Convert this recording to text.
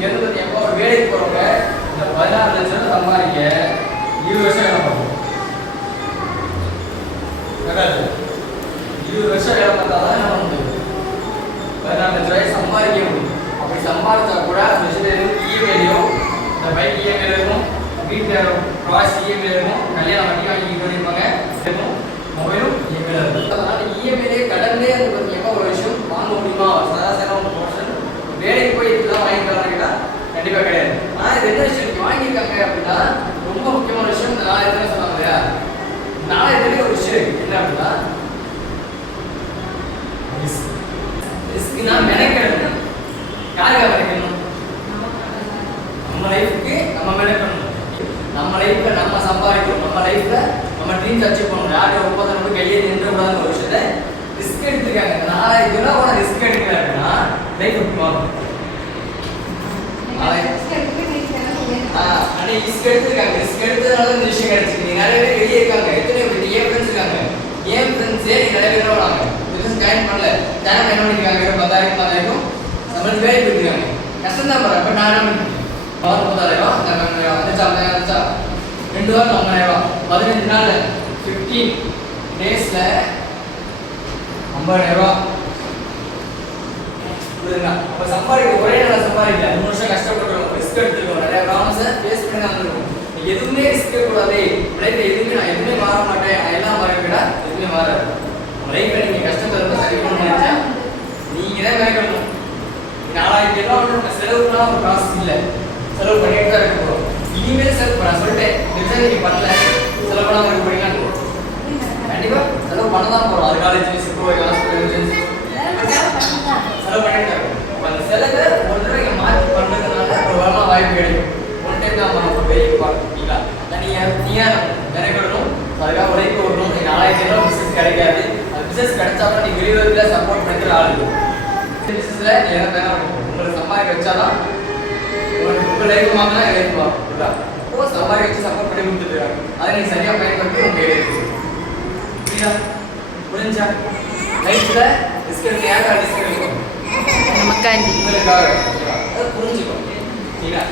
இங்கேருந்து பார்த்தீங்கன்னா ஒரு வேலைக்கு போகிறவங்க இந்த 16 லட்சம் ரூபா சம்பாதிக்க 20 வருஷம் வேலை பார்க்கணும். 20 வருஷம் வேலை பார்த்தா தான் என்ன பண்ண முடியும்? 16 லட்ச ரூபாய் சம்பாதிக்க முடியும். அப்படி சம்பாதிச்சா கூட அந்த விஷயத்தில் இஎம்ஐலையும் இந்த பைக் இஎம்ஐல இருக்கும், வீட்டில் ப்ராஸ் இஎம்ஐல இருக்கும், கல்யாணம் வட்டி வாங்கி பண்ணியிருப்பாங்க இருக்கும், மொபைலும் இஎம்ஐல இருக்கும். அதனால் இஎம்ஐலே கடன்லேயே வந்து பார்த்தீங்கன்னா ஒரு விஷயம் வாங்க முடியுமா? சராசரியான போர்ஷன் வேலைக்கு போய் இதெல்லாம் வாங்கிக்கலாம்னு கேட்டால் கண்டிப்பாக கிடையாது. ஆனால் இது என்ன விஷயம் வாங்கியிருக்காங்க அப்படின்னா ரொம்ப முக்கியமான விஷயம் இந்த 4 எத்தனை சொன்னாங்க இல்லையா? 4 எத்தனை ஒரு விஷயம் இருக்கு. என்ன அப்படின்னா ரிஸ்க்னா மெனக்கெடணும். யாருக்காக மெனக்கெடணும்? நம்ம லைஃப்க்கு நம்ம மெனக்கெடணும். நம்ம லைஃப்ல நம்ம சம்பாதிக்கணும். நம்ம லைஃப்ல நம்ம ட்ரீம்ஸ் அச்சீவ் பண்ணணும். யாரும் ஒப்பந்தம் கையே நின்றக்கூடாதுன்னு ஒரு விஷயத்தை ரிஸ்க் எடுத்துருக்காங்க. 4000 ரூபா ரிஸ்க் எடுக்கல அப்படின்னா லைஃப் எப்படி மாறும்? ரிஸ்க் எடுத்துருக்காங்க. ரிஸ்க் எடுத்ததுனால இந்த விஷயம் கிடைச்சிருக்கு. நிறைய பேர் வெளியே இருக்காங்க. எத்தனை பேர் ஏன் ஃப்ரெண்ட்ஸ் இருக்காங்க? ஏன் ஃப்ரெண்ட்ஸே நிறைய பேர் வராங்க. பிசினஸ் ஜாயின் பண்ணல, ஜாயின் பண்ண பண்ணிருக்காங்க. 10,000 10,000 நம்மளுக்கு வேலை போயிருக்காங்க. கஷ்டம் தான் போறேன். பட் நான் என்ன பண்ணிருக்கேன்? 30,000 வந்துச்சா 2 வாரம் 50,000 15 நாள் 15 டேஸ்ல 50,000 புரியுதுங்களா? அப்ப சம்பாதிக்க ஒரே நாள் சம்பாதிக்கல. 3 வருஷம் கஷ்டப்பட்டுருக்கோம், ரிஸ்க் எடுத்துருக்கோம், நிறைய ப்ராப்ளம்ஸை ஃபேஸ் பண்ணி தான் வந்திருக்கோம். எதுவுமே ரிஸ்க் கூடாது. லைஃப்ல எதுவுமே நான் எதுவுமே மாற மாட்டேன், நான் எல்லாம் மாறிவிடா எதுவுமே மாறாது. லைஃப்ல நீங்க கஷ்டத்தை இருந்தால் சரி பண்ண நினைச்சா நீங்க தான் வேகணும். 4000 ரூபா ஒன்று செலவுக்குலாம் ஒரு ப்ராசஸ் இல்லை. செலவு பண்ணிட்டு தான் இருக்க போகிறோம். இனிமேல் செலவு நான் சொல்லிட்டேன், இந்த நீங்க பண்ணல செலவு பண்ணாமல் இருக்க போறீங்கன்னு கண்டிப்பா செலவு பண்ண தான் போகிறோம். அது காலேஜ் ஹாஸ்பிட்டல் செலவு பண்ணிட்டு இருக்கும். அந்த செலவை ஒரு தடவை மாற்றி பண்ணுறதுனால ஒரு வரமா வாய்ப்பு கிடைக்கும். ஒன் டைம் தான் நம்ம பெரிய பார்த்தீங்களா? நீங்கள் நினைக்கணும், அதுக்காக உழைப்பு வரணும். 4000 ரூபா பிஸ்னஸ் கிடைக்காது. அந்த பிஸ்னஸ் கிடைச்சாலும் நீங்கள் வெளியூரில் சப்போர்ட் பண்ணுற ஆள் பிஸ்னஸில் என்ன வேணா உங்களுக்கு சம்பாதிக்க வச்சாதான் உங்கள் லைஃப் வாங்கினா லைஃப் வாங்க சம்பாதிக்க வச்சு சப்போர்ட் பண்ணி கொடுத்துருக்காங்க. அதை நீங்கள் சரியாக பயன்படுத்தி உங்கள் புரியுதா? புரிஞ்சா? லைஃப்ல ரிஸ்க் எடுக்க யாருக்கா ரிஸ்க் எடுக்கும்? நமக்காண்டி உங்களுக்காக. அதை புரிஞ்சுக்கணும். சரிங்களா?